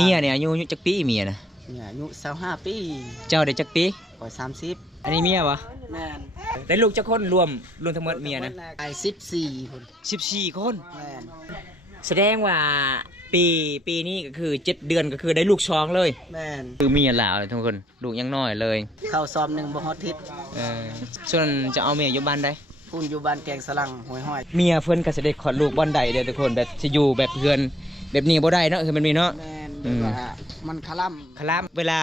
เมียเนี่ยอายุจักปีเมียนะเนี่ยอายุ25 ปีเจ้าได้จักปีข่อย30อันนี้เมียวะแม่นได้ลูกจักคนรวมทั้งหมดเมียนะไอ้14คน14คนแม่นแสดงว่าปีนี้ก็คือ7เดือนก็คือได้ลูกช้องเลยแม่นคือเมียหลาวทุกคนลูกยังน้อยเลยเข้าซ้อม1บ่ฮอดทิศส่วนจะเอาเมียอยู่บ้านได้พุ่นอยู่บ้านแกงสลังห้วยห้อยเมียเพิ่นก็สิได้คลอดลูกบ่อนใดเด้อทุกคนแบบสิอยู่แบบเพื่อนแบบนี้บ่ได้เนาะคือมันมีเนาะแม่นแบบว่ามันคล่ำเวลา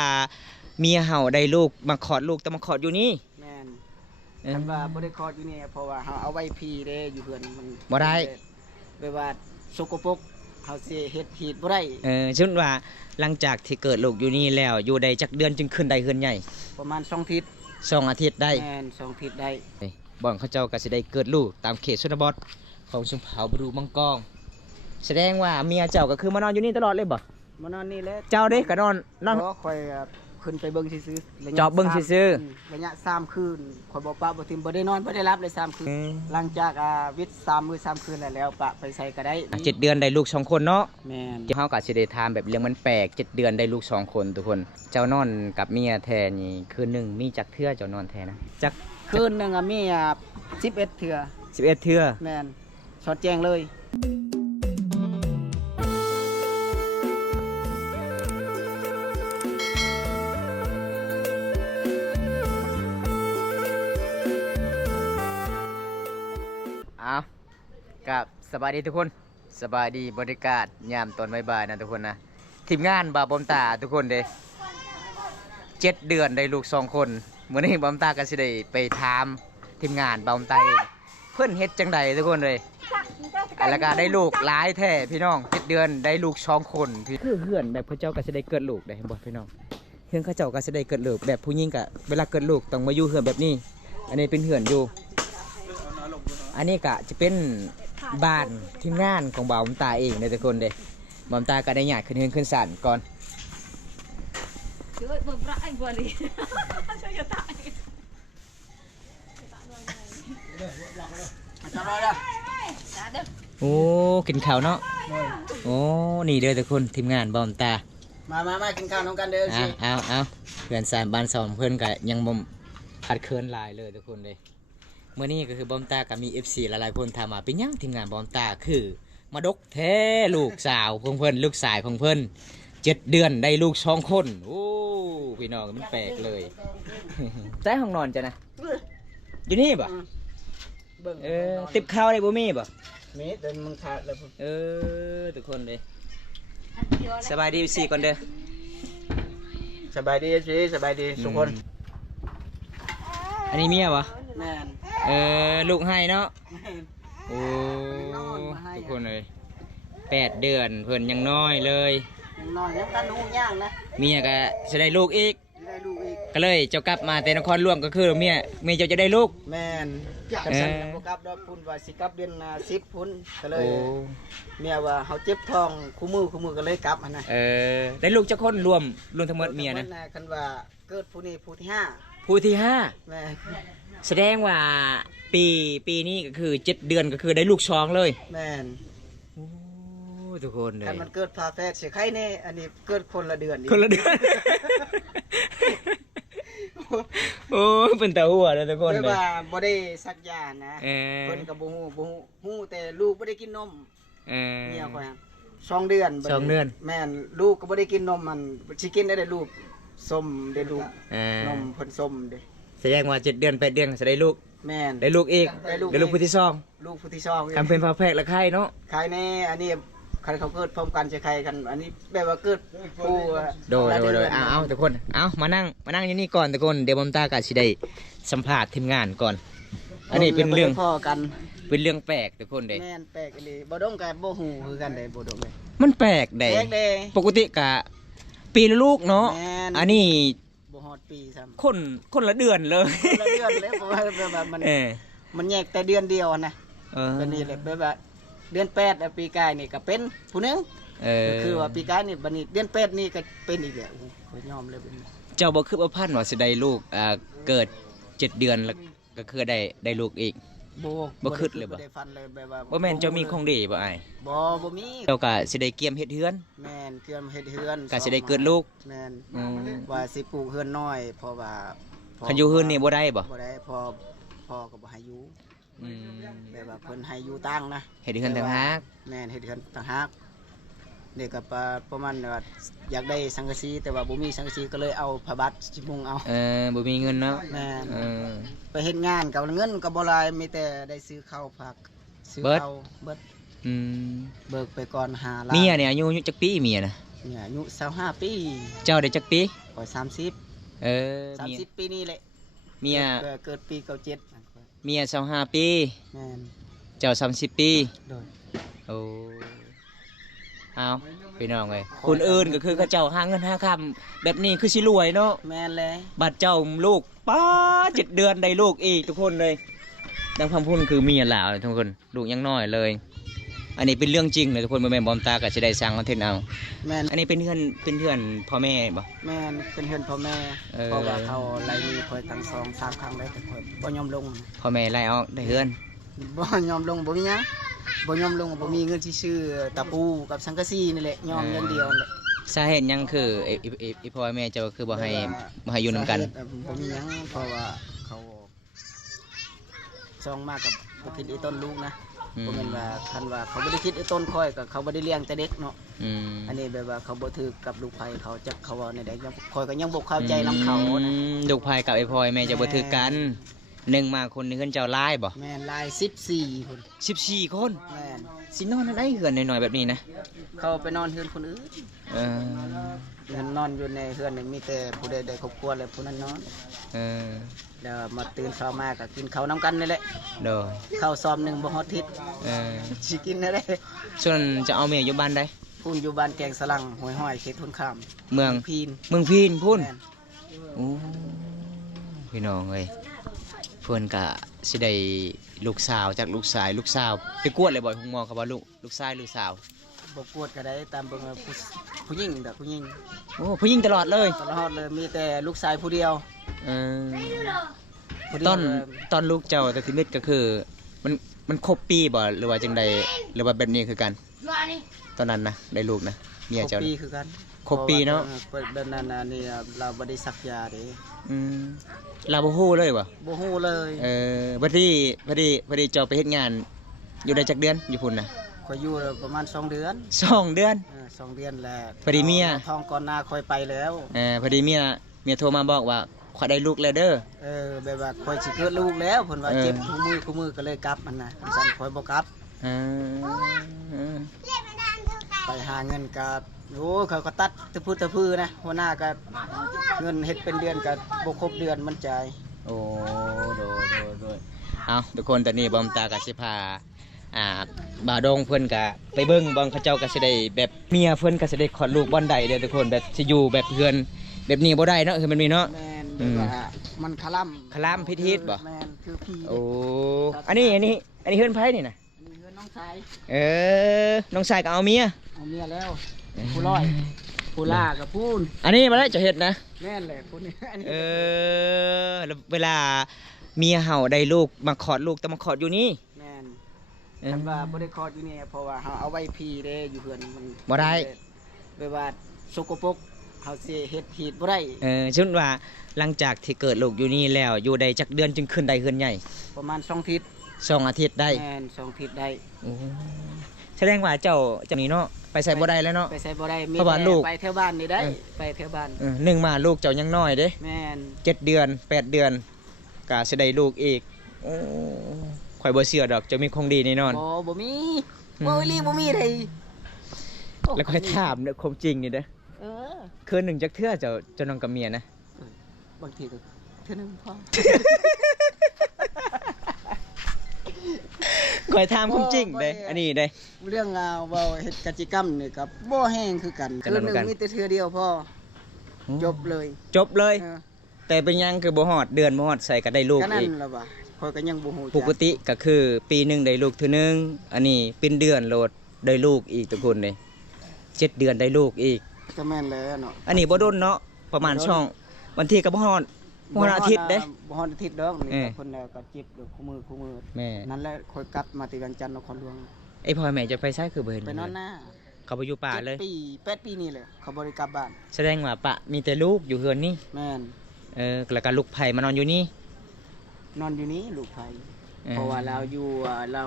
เมียเห่าได้ลูกมาคลอดลูกต้องมาคลอดอยู่นี่แม่นคันว่าบ่ได้คลอดอยู่นี่เพราะว่าเฮาเอาไว้พี่เด้อยู่เพื่อนมันบ่ได้แบบว่าสกปรกเฮาสิเฮ็ดหีดบ่ได้เช่นว่าหลังจากที่เกิดลูกอยู่นี่แล้วอยู่ได้จักเดือนจึงขึ้นได้เฮือนใหญ่ประมาณ2ทิศ2อาทิตย์ได้แม่น2ทิศได้บ่อนเขาเจ้าก็สิได้เกิดลูกตามเขตชนบทของชุมพรบรูมังกรแสดงว่าเมียเจ้าก็คือมานอนอยู่นี่ตลอดเลยบ่มานอนนี่แหละเจ้าเด้ก็นอนบ่ค่อยขึ้นไปเบิ่งซื่อๆจอบเบิ่งซื่อๆระยะ3คืนข่อยบ่ปะบ่ทิมบ่ได้นอนบ่ได้รับเลย3คืนหลังจากวิทย์3มื้อ3คืนแล้วปะไปใส่ก็ได้7เดือนได้ลูก2คนเนาะแม่นเฮาก็สิได้ถามแบบเรื่องมันแปลก7เดือนได้ลูก2คนทุกคนเจ้านอนกับเมียแท้นี่คืนนึงมีจักเทื่อเจ้านอนแท้นะจักคืนนึงมี11 เทื่อ11เทื่อแม่นสอดแจ้งเลยกับสบายดีทุกคนสบายดีบรรยากาศยามตอนบ่ายๆนะทุกคนนะทีมงานบาบอมตาทุกคนเด้7เดือนได้ลูก2คนเมื่อนี้บอมตาก็สิได้ไปถามทีมงานบาบอมตาเองเพื่อนเฮ็ดจังใดทุกคนเลยแล้วก็ได้ลูกหลายแท้พี่น้อง7เดือนได้ลูก2คนคือเพื่อนแบบพระเจ้าก็สิได้เกิดลูกได้บ่พี่น้องเพื่อนเขาเจ้าก็สิได้เกิดลูกแบบผู้หญิงก็เวลาเกิดลูกต้องมาอยู่เฮือนแบบนี้อันนี้เป็นเฮือนอยู่อันนี้ก็จะเป็นบ้านทีมงานของบ่าวตาเองในทุกคนเด้บ่าวตาก็ได้หยาดขึ้นเฮือนขึ้นศาลก่อนโอ้กินข้าวเนาะโอ้นี่เด้อทุกคนทีมงานบ่าวตามากินข้าวน้องกันเด้อสิเอาเพื่อนศาลบ้าน2เพื่อนก็ยังบ่ขาดเคินหลายเลยทุกคนเลยเมื่อนี้ก็คือบอมตากับมี FC หลายๆคนถามมาเป็นยังทีมงานบอมตาคือมาดกแท้ลูกสาวของเพิ่นลูกสายของเพิ่น7เดือนได้ลูก2คนโอ้พี่น้องมันแปลกเลยใต้ห้องนอนจ้ะนะอยู่นี่บ่ติบข้าวได้บ่มีบ่มีแต่มึงขาดแล้วทุกคนเลยสบายดี4ก่อนเด้อสบายดีสิสบายดีทุกคนอันนี้เมียบ่แม่นลูกให้เนาะโอ้ทุกคนเลย8เดือนเพิ่นยังน้อยเลยยังน้อยยังกันหูย่างนะเมียก็จะได้ลูกอีกก็เลยเจ้ากลับมาแต่นครหลวงก็คือเมียเจ้าจะได้ลูกแม่นกันสั่นบ่กลับดอกพุ่นว่าสิกลับเดือน10พุ่นก็เลยเมียว่าเฮาเจ็บท้องคู่มือก็เลยกลับหั่นน่ะได้ลูกจักคนรวมทั้งหมดเมียนะคันว่าเกิดผู้นี้ผู้ที่5แม่แสดงว่าปีนี้ก็คือ7เดือนก็คือได้ลูก2เลยแม่นโอ้ทุกคนเลยคันมันเกิดพาแฝดสิไข่แน่อันนี้เกิดคนละเดือนโอ้เป็นตาหัวเลยทุกคนเลยว่าบ่ได้สักยานะเพิ่นก็บ่ฮู้แต่ลูกบ่ได้กินนมเมียข่อย2 เดือนแม่นลูกก็บ่ได้กินนมมันสิกินได้ลูกส้มได้ลูกนมเพิ่นส้มเด้แสดงว่า7เดือน8เดือนจะได้ลูกแม่นได้ลูกอีกได้ลูกผู้ที่2ลูกผู้ที่2คำเป็นพาแพกและไข่เนาะไข่แน่อันนี้คันเขาเกิดพร้อมกันจะไข่กันอันนี้แบบว่าเกิดผู้โดยเอาทุกคนเอามานั่งอยู่นี่ก่อนทุกคนเดี๋ยวบอมตาก็สิได้สัมภาษณ์ทีมงานก่อนอันนี้เป็นเรื่องพ่อกันเป็นเรื่องแปลกทุกคนเด้แม่นแปลกเลยบ่ดงกับบ่ฮู้คือกันเด้บ่ดงเลยมันแปลกเด้ปกติกะปีละลูกเนาะอันนี้บ่ฮอดปีซ้ำคนละเดือนเลยคนละเดือนเลยเพราะว่าแบบมันแยกแต่เดือนเดียวนะก็นี่แหละแบบว่าเดือน8ปีกายนี่ก็เป็นผู้นึงก็คือว่าปีกายนี่บัดนี้เดือน8นี่ก็เป็นอีกแล้วโอ้ยยอมเลยเป็นเจ้าบ่คือว่าพันว่าสิได้ลูกเกิด7เดือนแล้วก็คือได้ลูกอีก บ่คิดเลยบ่ ได้ฟันเลยแบบว่า บ่แม่นเจ้ามีของดีบ่อ้าย บ่มี เจ้าก็สิได้เกียมเฮ็ดเฮือน แม่นเกือมเฮ็ดเฮือน ก็สิได้เกิดลูก แม่น อืม ว่าสิปลูกเฮือนน้อยเพราะว่า คันอยู่เฮือนนี่บ่ได้บ่ บ่ได้พ่อก็บ่ให้อยู่ อืม แบบว่าเพิ่นให้อยู่ตั้งนะ เฮ็ดเฮือนต่างหาก แม่นเฮ็ดเฮือนต่างหากเด็กก็ประมาณว่าอยากได้สังกะสีแต่ว่าบ่มีสังกะสีก็เลยเอาผ้าบัตรสิมุงเอา บ่มีเงินเนาะ แม่น เออ ไปเฮ็ดงานกับเงินก็บ่หลายมีแต่ได้ซื้อข้าวผักซื้อ เบิด ข้าวเบิด อืม เบิกไปก่อน5ล้าน เมียเนี่ยอายุจักปีเมียน่ะ เนี่ยอายุ25ปี เจ้าได้จักปี ข่อย30 เออเมีย 30ปีนี่แหละ เมีย เกิดปี97 เมีย25ปี แม่น เจ้า30ปี โดย โอ้เอาพี่น้องเอ้ยคนอื่นก็คือเขาเจ้าหาเงินหาค่ำแบบนี้คือสิรวยเนาะ แม่นเลย บัดเจ้าลูกป้า7 เดือนได้ลูกอีกทุกคนเลยดังคำพูดคือเมียหลาวเลยทุกคนลูกยังน้อยเลย อันนี้เป็นเรื่องจริงเลยทุกคนบ่แม่นบอมตาก็สิได้สร้างคอนเทนต์เอา แม่น อันนี้เป็นเพื่อนพ่อแม่บ่ แม่นเป็นเฮือนพ่อแม่ เพราะว่าเขาไล่มีข่อยตั้ง2-3ครั้งแล้วแต่ข่อยบ่ยอมลง พ่อแม่ไล่ออกได้เฮือน บ่ยอมลงบ่มีหยังบ่ยอมลงบ่มีเงินสิซื้อตะปูกับสังกะสีนี่แหละยอมอย่างเดียวนั่นแหละ สาเหตุหยังคือไอ้พ่อแม่เจ้าคือบ่ให้อยู่นํกัน สาเหตุบ่มีหยังเพราะว่าเขาซองมากับบ่คิดไอ้ต้นลูกนะบ่แม่นว่าคันว่าเขาบ่ได้คิดไอ้ต้นค่อยก็เขาบ่ได้เลี้ยงแต่เด็กเนาะ อืม อันนี้แบบว่าเขาบ่ถือกับลูกไผเขาจักเขาว่าในใดยังค่อยก็ยังบ่เข้าใจนํเขานะ ลูกพายกับไอ้พ่อไอ้แม่จะบ่ถือกันหนึ่งมาคนหนึงเฮือนเจ้าหลายบ่ แม่นลาย14คน 14 คน แม่น สินอนได้เฮือนน้อยๆแบบนี้นะ เขาไปนอนเฮือนคนอื่น เออ เฮือนนอนอยู่ในเฮือนนี่มีแต่ผู้ใดได้ครอบครัวแล้วผู้นั้นนอน เออ แล้วมาตื่นเช้ามาก็กินข้าวนํกันนี่แหละ โดย ข้าวซ้อมหนึงบ่ฮอดทิศ เออ สิกินได้ ส่วนจะเอาเมียอยู่บ้านใด พูนอยู่บ้านแกงสลังห้วยห้อยเขตทุนข้าม เมือง พีน เมืองพีนพุ่น แม่น โอ้พี่น้องเอ้ยเพิ่นก็สิได้ลูกสาวจากลูกสาวไปกวดเลยบ่ฮู้หมอเขาว่าลูกชายหรือสาว บ่กวดก็ได้ตามเบิ่งว่าผู้หญิงเด้อผู้หญิง โอ้ผู้หญิงตลอดเลย ตลอดเลยมีแต่ลูกชายผู้เดียว เออ ผู้เดียว ตอนลูกเจ้าแต่ทีนิดก็คือมันครบปีบ่หรือว่าจังใดหรือว่าแบบนี้คือกันตอนนั้นนะได้ลูกนะเมีย ครบ เจ้า ปี นะ คือกัน ครบปีเนาะ เปิดแบบนั้นน่ะนี่เราบ่ได้สักยาเด้ อืมเราบ่ฮู้เลยบ่ บ่ฮู้เลย พอดีเจ้าไปเฮ็ดงานอยู่ได้จักเดือนอยู่พุ่นน่ะ ข่อยอยู่ประมาณ2เดือน 2 เดือน 2เดือนแล้ว พอดีเมีย ท้องก่อนหน้าค่อยไปแล้ว พอดีเมียโทรมาบอกว่าขอยได้ลูกแล้วเด้อ แบบว่าค่อยสิเกิดลูกแล้วเพิ่นว่า เออ เจ็บคู่มือก็เลยกลับมันน่ะซั่นค่อยบ่กลับ เออ ไปหาเงินกับโอ้เขาก็ตัดตะพูตะพือนะหัวหน้าก็เงินเฮ็ดเป็นเดือนก็บ่ครบเดือนมันจ่าย โอ้โดยเอาทุกคนตอนนี้บอมตาก็สิพาบ่าวดงเพิ่นก็ไปเบิ่งบางเขาเจ้าก็สิได้แบบเมียเพิ่นก็สิได้คลอดลูกบ่อนใดเด้อทุกคนแบบสิอยู่แบบเพื่อนแบบนี้บ่ได้เนาะคือมันมีเนาะ แม่น อืม แบบว่ามันคล่ำ คลำพิธีบ่ แม่นคือพี่ โอ้อันนี้เฮือนไผนี่น่ะ อันนี้เงินน้องชาย น้องชายก็เอาเมีย เอาเมียแล้วผู้ร้อยผู้ล่ากับพูน อันนี้มาได้จะเฮ็ดนะ แม่นแหละผู้นี้อันนี้ แล้วเวลาเมียเห่าได้ลูกมาขอดลูกแต่มาขอดอยู่นี่ แม่นคันว่าบ่ได้คลอดอยู่นี่เพราะว่าเฮาเอาไว้พี่เด้อยู่เพื่อนมัน บ่ได้ แบบว่าสกปรกเฮาสิเฮ็ดผิดบ่ได้ เช่นว่าหลังจากที่เกิดลูกอยู่นี่แล้วอยู่ได้จักเดือนจึงขึ้นได้เฮือนใหญ่ ประมาณ2ทิศ 2 อาทิตย์ได้ แม่น2ทิศได้ โอ้แสดงว่าเจ้านี้เนาะไปใส่บ่ได้แล้วเนาะ ไปใส่บ่ได้มี เพราะว่า แต่ ลูก ไปแถวบ้านนี่ได้ เออ ไปแถวบ้าน หนึ่งมาลูกเจ้ายังน้อยเด้ แม่น 7 เดือน 8 เดือนก็สิได้ลูกอีกโอ้ข่อยบ่เชื่อดอกเจะมีของดีแน่นอน บ่มี อืม บ่อีหลีบ่มีเลย แล้วค่อยถามเด้อความจริงนี่เด้อ เออ คืนหนึงจักเทื่อเจ้านอนกับเมียนะ บางทีก็เท่านึงพอ ข่อยถามความจริงเด้อันนี้เด้ เรื่องเว้าเฮ็ดกิจกรรมนี่ครับบ่แห้งคือกัน กัน คื แล้ว อหนึง เหมือนกัน มีแต่เทื่อเดียวพอจบเลย จบเลย เออ แต่เป็นหยังคือบ่ฮอดเดือนบ่ฮอดใส่ก็ได้ลูก ก็นั่น อีก ล่ะว่าข้อยก็ยังบ่ฮู้จั ปกติก็คือปีหนึงได้ลูกเทื่อนึงอันนี้เป็นเดือนโลดได้ลูกอีกทุกคนเลย7 เดือนได้ลูกอีก ก็แม่นแล้วเนาะ อันนี้บ่ดนเนาะประมาณ บ่ดน ช่องวันที่ก็บ่ฮอด บ่ฮอดอาทิตย์เด้ บ่ฮอดอาทิตย์ดอกนี่ เออ เพิ่นแล้วก็เจ็บอยู่คู่มือ แม่ นั่นแหละค่อยกลับมาที่เวียงจันทน์นครหลวง ไอ้พ่อแม่จะไปใช้คือบ่เห็น ไปนอนหน้า เขาไปอยู่ป่าเลย 7 ปี8 ปีนี่แหละเขาบ่ได้กลับบ้าน แสดงว่าปะมีแต่ลูกอยู่เฮือนนี่ แม่น แล้วก็ลูกไผ่มานอนอยู่นี่ นอนอยู่นี้ลูกไผเพราะว่าเราอยู่เรา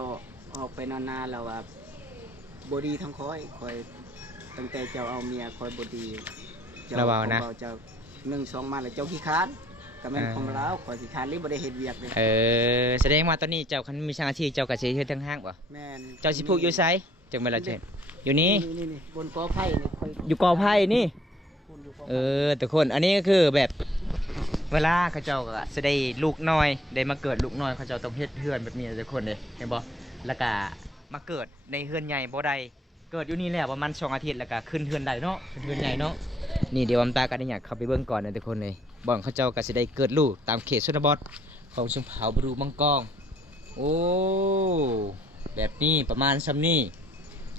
ออกไปนอนนาเราว่าบ่ดีทั้งคอยตั้งแต่เจ้าเอาเมียคอยบ่ดี ระเว้านะ เจ้า1 2มาแล้วเจ้าขี้คร้านก็แม่นของเราคอยขี้คร้านหรือบ่ได้เฮ็ดเวียกเลย แสดงว่าตอนนี้เจ้าคันมีช่างอาชีพเจ้าก็สิเฮ็ดทั้งห้างบ่ แม่น เจ้าสิผูกอยู่ไสจังเวลาเจ็ดอยู่นี่ นี่บนกอไผ่นี่คอย อยู่กอไผ่นี่ พูนอยู่กอไผ่ ทุกคนอันนี้ก็คือแบบเวลาเขาเจ้าก็จะได้ลูกน้อยได้มาเกิดลูกน้อยเขาเจ้าต้องเฮ็ดเฮือนแบบนี้ทุกคนเลยเห็นบ่แล้วก็มาเกิดในเฮือนใหญ่บ่ได้เกิดอยู่นี่แล้วประมาณ2 อาทิตย์แล้วก็ขึ้นเฮือนได้เนาะขึ้นเฮือนใหญ่เนาะนี่เดี๋ยวอำตาก็ได้อยากเข้าไปเบิ่งก่อนนะทุกคนเลยบ่อนเขาเจ้าก็สิได้เกิดลูกตามเขตชนบทของชุมเผาบรูมังกองโอ้แบบนี้ประมาณซำนี้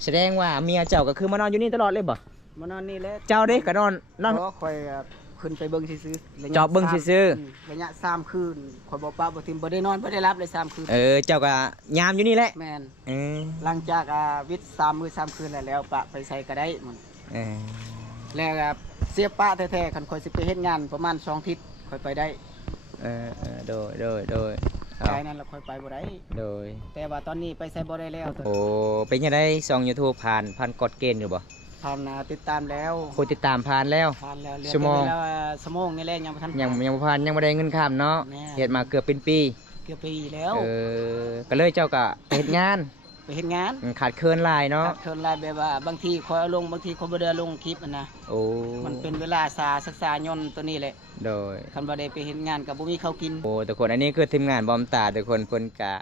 แสดงว่าเมียเจ้าก็คือมานอนอยู่นี่ตลอดเลยบ่ มานอนนี่แหละ เจ้าเด้ก็นอน เพราะคอยขึ้นไปเบิ่งซื่อๆระยะ จอบเบิ่งซื่อ ระยะ3 คืนคอยบ่ป้าบ่ทิมบ่ได้นอนบ่ได้รับเลย3 คืน เจ้าก็ยามอยู่นี่แหละ แม่น เออ หลังจากวิทย์3 มื้อ3 คืนแล้วปะไปใส่ก็ได้มัน เออ แล้วก็เสียปะแท้ๆคันคอยสิไปเฮ็ดงานประมาณ2 อาทิตย์คอยไปได้ โดย ใช่นั้นแล้วคอยไปบ่ได้ โดย แต่ว่าตอนนี้ไปใส่บ่ได้แล้ว โอ้เป็นยังไงช่อง YouTube ผ่านกฎเกณฑ์อยู่บ่ ผ่านติดตามแล้ว ผู้ติดตามผ่านแล้ว ผ่านแล้วเรียก ชั่วโมง ไปแล้วชั่วโมงนี่แหละยังบ่ทัน ยังบ่ผ่านยังบ่ได้เงินข้ามเนาะ แม่ เฮ็ดมาเกือบเป็นปี เกือบปีแล้ว ก็เลยเจ้าก็ไปเฮ็ดงาน ไปเฮ็ดงาน ขาดเคินหลายเนาะ เทินไลน์แบบว่าบางทีคอยเอาลงบางทีคอยบ่ได้เอาลงคลิปนะ โอ้ มันเป็นเวลาศึกษาย่นตัวนี้แหละ โดย คันบ่ได้ไปเฮ็ดงานก็บ่มีข้าวกิน โอ้ทุกคนอันนี้คือทีมงานบอมตาทุกคนเพิ่นก็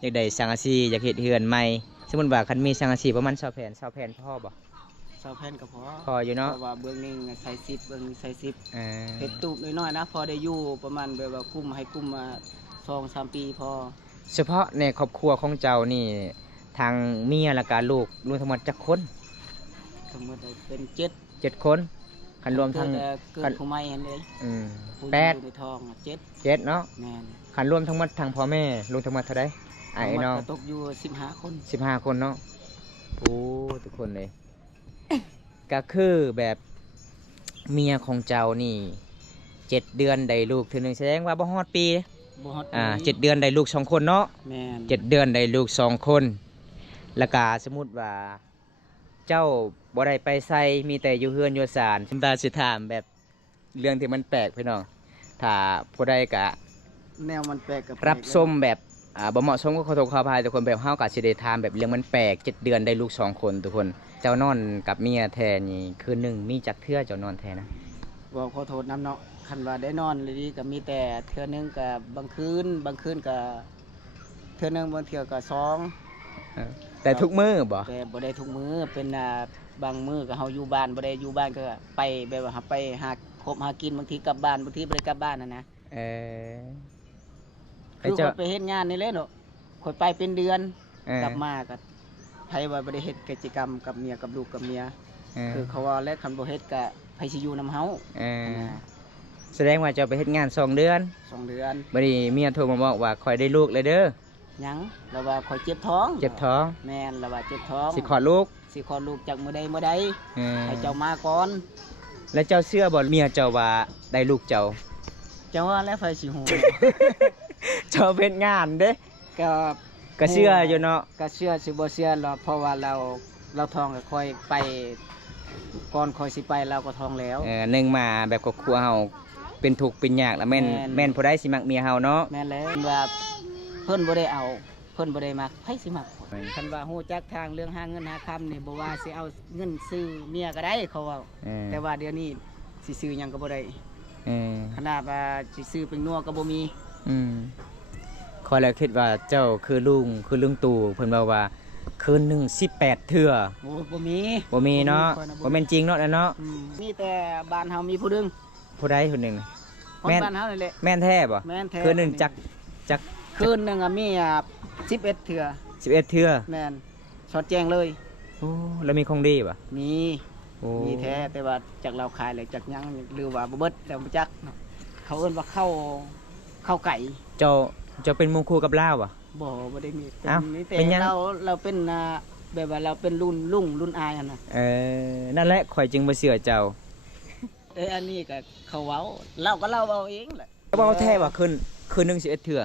อยากได้สังกะสีอยากเฮ็ดเฮือนใหม่สมมุติว่าคันมีสังกะสีประมาณ20 แผ่นพอบ่ เซาแผ่นก็พอ พออยู่เนาะ เพราะว่าเบื้องหนึงใส่10เบื้องนี้ใส่10 เออ เฮ็ดตูบน้อยๆนะพอได้อยู่ประมาณแบบว่ากุ้มให้กุ้มมา2-3 ปีพอ เฉพาะในครอบครัวของเจ้านี่ทางเมียและการลูกรวมทั้งหมดจักคน ทั้งหมดเป็น7 คนคันรวมทั้ง เกิดผู้ใหม่หั่นเลย อืม ผู้ แปด อยู่ในท้อง7 7เนาะ แม่น คันรวมทั้งหมดทางพ่อแม่รวมทั้งหมดเท่าใดไอ้น้อง ทั้งหมดก็ตกอยู่15 คน 15 คนเนาะโอ้ทุกคนเลย ก็คือแบบเมียของเจ้านี่7 เดือนได้ลูกเทื่อนึงแสดงว่าบ่ฮอดปี บ่ฮอด 7 เดือนได้ลูก2 คนเนาะ แม่น 7 เดือนได้ลูก2 คน แล้วก็สมมุติว่าเจ้าบ่ได้ไปใส่มีแต่อยู่เฮือนอยู่ศาลตาสิถามแบบเรื่องที่มันแปลกพี่น้องถ้าผู้ใดก็ แนวมันแปลกกับ รับส้มแบบบ่เหมาะสมก็ขอโทษขออภัยทุกคนแบบเฮาก็สิได้ถามแบบเรื่องมันแปลก7 เดือนได้ลูก2 คนทุกคน เจ้านอนกับเมียแท้นี่คืนหนึงมีจักเทื่อเจ้านอนแท้นะ บอกขอโทษน้ำเนาะคันว่าได้นอนเลยดีก็มีแต่เทื่อนึงก็บางคืนก็เทื่อนึงบางเทื่อก็2 แต่ทุกมื้อบ่ แต่บ่ได้ทุกมื้อเป็นบางมื้อก็เฮาอยู่บ้านบ่ได้อยู่บ้านก็ไปแบบว่าหาไปหาคบหากินบางทีกลับบ้านบางทีบ่ได้กลับบ้านนะ เออ คือคนไปเฮ็ดงานนี่แหละเนาะคนไปเป็นเดือน เออก ลับมาก็ไผว่าบ่ได้เฮ็ดกิจกรรมกับเมียกับลูกกับเมีย เออ คือเขาว่าแล้วคันบ่เฮ็ดก็ไผสิอยู่นำเฮา เออแสดงว่าเจ้าไปเฮ็ดงาน2 เดือน 2 เดือน บัดนี้เมียโทรมาบอกว่าคอยได้ลูกเลยเด้อ ยังแล้วว่าข่อยเจ็บท้อง เจ็บท้อง แม่นแล้วว่าเจ็บท้อง สิขอดลูก สิขอลูกจากมื้อใด เออ ให้เจ้ามาก่อน แล้วเจ้าเชื่อบ่เมียเจ้าว่าได้ลูกเจ้า เจ้าว่าแล้วไผสิฮู้ เจ้าเฮ็ดงานเด้ ก็ ก็เชื่ออยู่เนาะ ก็เชื่อสิบ่เชื่อหรอกเพราะว่าเราท้องก็ค่อยไปก่อนค่อยสิไปเราก็ท้องแล้ว หนึ่งมาแบบครอบครัวเฮาเป็นทุกข์เป็นยากแล้วแม่น แม่น ผู้ใดสิมักเมียเฮาเนาะ แม่นแล้วว่าเพิ่นบ่ได้เอาเพิ่นบ่ได้มักไผสิมักคันว่าฮู้จักทางเรื่องหาเงินหาคำนี่บ่ว่าสิเอาเงินซื้อเมียก็ได้เขาเว้า เออ แต่ว่าเดี๋ยวนี้สิซื้อหยังก็บ่ได้ เออ ขนาดว่าสิซื้อเป็นนัวก็บ่มี อืมขอยแล้วคิดว่าเจ้าคือลุงตู่เพิ่นว่าคืนหนึง18 เทื่อ โอ้บ่มี บ่มีเนาะบ่แม่นจริงเนาะเนาะ มีแต่บ้านเฮามีผู้ดึง ผู้ใดผู้หนึ่ง คน แม่น บ้านเฮานี่แหละ แม่นแท้บ่ แม่นแท้ คืนหนึงจัก คืนหนึงมี11เทื่อ 11 เทื่อ แม่นสอดแจ้งเลย โอ้แล้วมีของดีบ่ มี โอ้ มีแท้แต่ว่าจากเราขายเลยจากหยังหรือว่าบ่เบิดแล้วบ่จักเนาะ เขาเอิ้นว่าเข้าไก่ เจ้าเป็นหมู่คู่กับลาวบ่ บ่ได้มี อ้าว มีแต่ เป็นหยัง เราเป็นแบบว่าเราเป็นรุ่นลุงรุ่นอายหั่นน่ะ นั่นแหละข่อยจึงบ่เชื่อเจ้า อันนี้ก็เขาเว้าเราก็เล่าเอาเองแหละ จะเว้าแท้บ่คืนหนึง11เทื่อ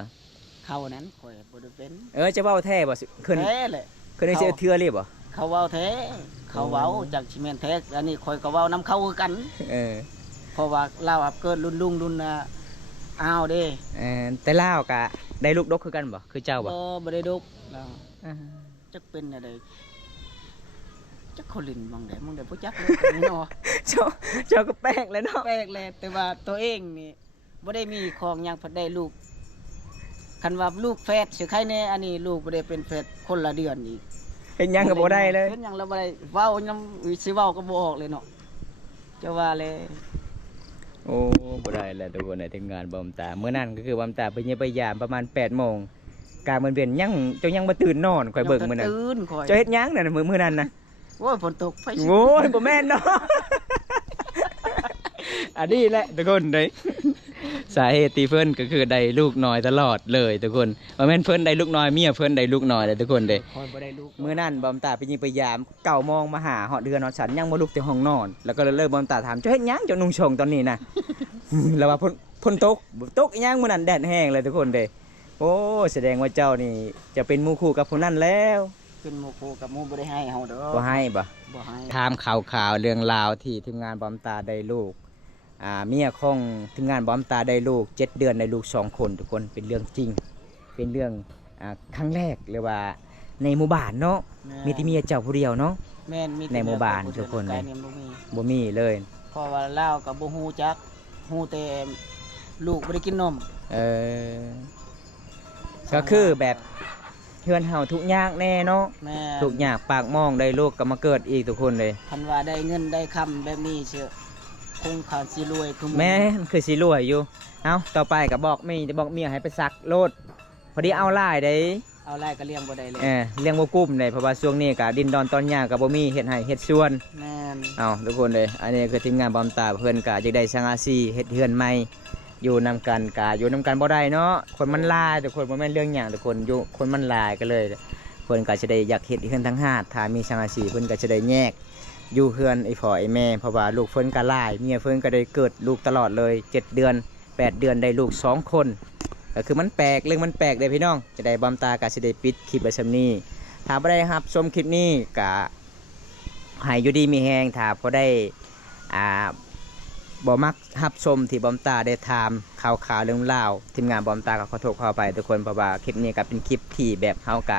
เขานั้นข่อยบ่ได้เป็น จะเว้าแท้บ่คืน แท้แหละ คืนหนึง11เทื่อเลยบ่ เขาเว้าแท้เขาเว้าจากชิแม่นแท้อันนี้ข่อยก็เว้านํเขาคือกัน เออ เพราะว่าเราเกิดรุ่นลุงรุ่นอ้าวเด้ แต่ลาวก็ได้ลูกดกคือกันบ่คือเจ้าบ่ บ่ได้ดุเราจักเป็นอะไรจักเขาลินบางได้บ่จักเลยเนาะ เจ้าก็แปลกเลยเนาะ แปลกแหละแต่ว่าตัวเองนี่บ่ได้มีของหยังพัดได้ลูกคันว่าลูกแฝดสิใครแน่อันนี้ลูกบ่ได้เป็นแฝดคนละเดือนอีก เห็นหยังก็บ่ได้เลย เฮ็ดหยังแล้วบ่ได้เว้ายังสิเว้าก็บ่ออกเลยเนาะจะว่าเลย โอ้บ่ได้แล้วทุกคนในทีมงานบอมตาเมื่อนั้นก็คือบอมตาไปเยี่ยมไปยามประมาณ8 โมงกลางมันเวียนยังเจ้ายังบ่ตื่นนอนข่อยเบิ่งมื้อนั้น ตื่นข่อย เจ้าเฮ็ดหยังนั่นน่ะมื้อนั้นน่ะ โอ้ยฝนตกไฟสิ โอ้ยบ่แม่นเนาะ อันนี้แหละทุกคนเด้สาเหตุที่เพิ่นก็คือได้ลูกน้อยตลอดเลยทุกคนบ่แม่นเพิ่นได้ลูกน้อยเมียเพิ่นได้ลูกน้อยเลยทุกคนเด้ ข่อยบ่ได้ลูก มื้อนั้นบอมตาไปยิงไปยาม9 โมงมาหาฮอดเดือนฮอดฉันยังบ่ลุกจากห้องนอน แล้วก็เลยบอมตาถามเจ้าเฮ็ดหยังเจ้านุ่งชงตอนนี้น่ะ แล้วว่าพ่นตกอีหยังมื้อนั้นแดดแห้งเลยทุกคนเด้โอ้แสดงว่าเจ้านี่จะเป็นหมู่คู่กับผู้นั้นแล้ว เป็นหมู่คู่กับหมู่บ่ได้ให้เฮาเด้อ บ่ให้บ่ บ่ให้ ถามข่าวเรื่องราวที่ทีมงานบอมตาได้ลูกเมียของทีมงานบอมตาได้ลูก7 เดือนได้ลูก2 คนทุกคนเป็นเรื่องจริง เป็นเรื่องครั้งแรกเรียกว่าในหมู่บ้านเนาะมีแต่เมียเจ้าผู้เดียวเนาะ แม่นมีแต่ ในหมู่บ้านทุกคน เล เลย ย บ่มี บ่มีเลย เพราะว่าลาวก็บ่ฮู้จักฮู้แต่ลูกบ่ได้กินนม เออก็คือแบบเฮือนเฮาทุกยากแน่เนาะ แม่น ทุกยากปากมองได้ลูกก็มาเกิดอีกทุกคนเลย คันว่าได้เงินได้คำแบบนี้เชื่อคงเขาสิรวยคือห แม่นคือสิรวยอยู่เอาต่อไปก็บอกเมียให้ไปซักโลดพอดีเอาหลายได้ เอาไล่ก็เลี้ยงบ่ได้เลย เลี้ยงบ่กุ้มเลยเพราะว่าช่วงนี้ก็ดินดอนตอนหญ้าก็บ่มีเฮ็ดให้เฮ็ดสวน แม่น เอาทุกคนเลยอันนี้คือทีมงานบอมตาเพิ่นก็อยากได้สังอาซีเฮ็ดเฮือนใหม่อยู่นำกันก็อยู่นำกันบ่ได้เนาะคนมันหลายทุกคนบ่แม่นเรื่องหยังทุกคนอยู่คนมันหลายก็เลยเพิ่นก็จะได้อยากเฮ็ดเฮือนทั้งหาดถ้ามีสังอาซีเพิ่นก็จะได้แยกอยู่เฮือนไอ้พ่อไอ้แม่เพราะว่าลูกเพิ่นก็หลายเมียเพิ่นก็ได้เกิดลูกตลอดเลย7 เดือน8 เดือนได้ลูก2 คนก็คือมันแปลกเรื่องมันแปลกเด้อพี่น้องจะได้บอมตาก็สิได้ปิดคลิปไว้ส่ำนี้ถ้าบ่ได้รับชมคลิปนี้ก็ให้อยู่ดีมีแฮงถ้าบ่ได้บ่มักรับชมที่บอมตาได้ถามข่าวเรื่องราวทีมงานบอมตาก็ขอโทษขอไปทุกคนเพราะว่าคลิปนี้ก็เป็นคลิปที่แบบเฮากะ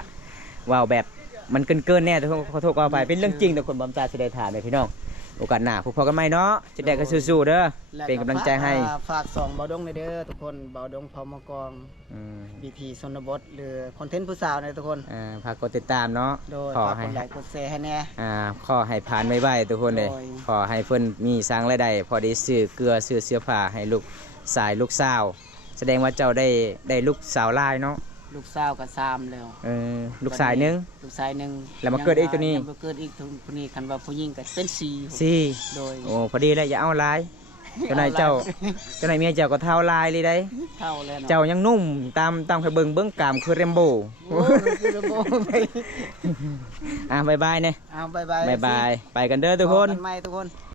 ว้าวแบบมันเกินแน่ทุกคนขอโทษขอไปเป็นเรื่องจริงทุกคนบอมตาจะได้ถามเลยพี่น้องโอกาสหน้าพบกันใหม่เนาะจะได้ก็สู้ๆเด้อเป็นกำลังใจให้ ฝากส่องเบาดงในเด้อทุกคนเบาดงพอมกอง วิธีชนบทหรือคอนเทนต์ผู้สาวในทุกคน ฝากกดติดตามเนาะ โดย ขอ ฝาก ให้ กดไลค์กดแชร์ให้แน่ ขอให้ผ่านไม่ไหวทุกคนเลย โดย ขอให้เพิ่นมีสร้างรายได้พอได้ซื้อเกลือซื้อเสื้อผ้าให้ลูกสายลูกสาว แสดงว่าเจ้าได้ลูกสาวหลายเนาะ ลูกสาวกับ3แล้ว ลูกสายหนึง ลูกชายหนึ่ง แล้วมาเกิดอีกตัวนี้ ยังมาเกิดอีกตัวนี้คันว่าผู้หญิงก็เป็น4 สี่ โดย โอ้พอดีแล้วอย่าเอาหลายเจ้านายเจ้าเมียเจ้าก็เท่าหลายเลยได้ เท่าแล้วเนาะ เจ้ายังนุ่มตามไปเบิ่งกามคือเรมโบ โอ้ยคือระบบไป บ๊ายบายเนี่ย เอาบ๊ายบาย บ๊ายบายไปกันเด้อทุกคน พบกันใหม่ทุกคน